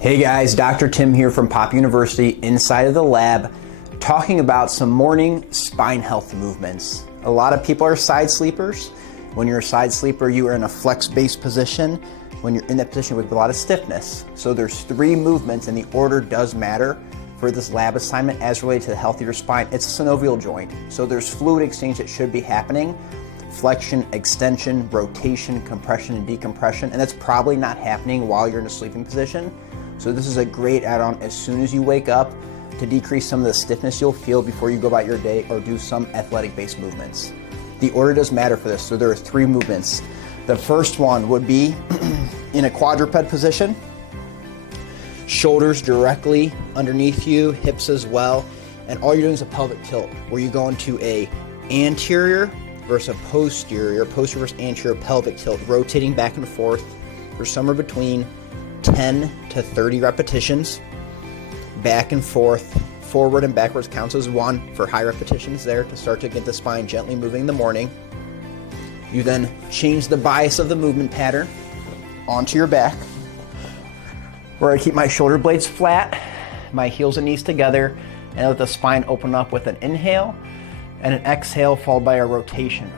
Hey guys, Dr. Tim here from Pop University inside of the lab, talking about some morning spine health movements. A lot of people are side sleepers. When you're a side sleeper, you are in a flex-based position. When you're in that position with a lot of stiffness. So there's 3 movements, and the order does matter for this lab assignment as related to the health of your spine. It's a synovial joint. So there's fluid exchange that should be happening. Flexion, extension, rotation, compression, and decompression. And that's probably not happening while you're in a sleeping position. So this is a great add-on as soon as you wake up to decrease some of the stiffness you'll feel before you go about your day or do some athletic-based movements. The order does matter for this, so there are 3 movements. The first one would be in a quadruped position, shoulders directly underneath you, hips as well, and all you're doing is a pelvic tilt, where you go into a anterior versus a posterior versus anterior pelvic tilt, rotating back and forth for somewhere between 10 to 30 repetitions, back and forth, forward and backwards counts as 1 for high repetitions there to start to get the spine gently moving in the morning. You then change the bias of the movement pattern onto your back, where I keep my shoulder blades flat, my heels and knees together, and let the spine open up with an inhale and an exhale followed by a rotation.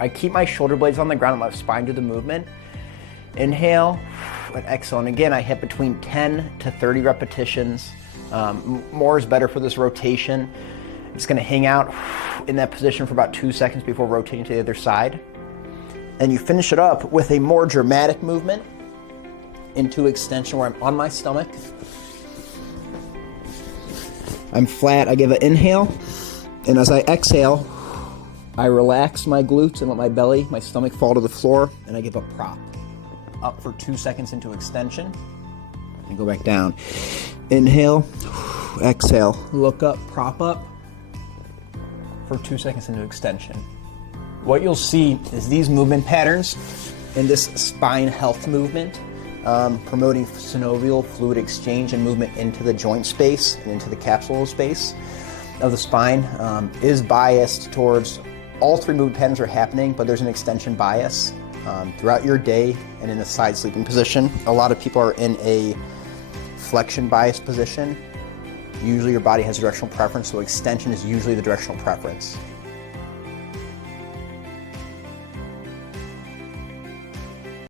I keep my shoulder blades on the ground and my spine do the movement. Inhale and exhale, and again I hit between 10 to 30 repetitions. More is better for this rotation. It's going to hang out in that position for about 2 seconds before rotating to the other side. And you finish it up with a more dramatic movement into extension, where I'm on my stomach. I'm flat, I give an inhale, and as I exhale, I relax my glutes and let my belly, my stomach fall to the floor, and I give a prop. Up for 2 seconds into extension, and go back down. Inhale, exhale, look up, prop up for 2 seconds into extension. What you'll see is these movement patterns in this spine health movement, promoting synovial fluid exchange and movement into the joint space and into the capsular space of the spine, is biased towards all 3 movement patterns are happening, but there's an extension bias throughout your day and in a side sleeping position. A lot of people are in a flexion biased position. Usually your body has a directional preference, so extension is usually the directional preference.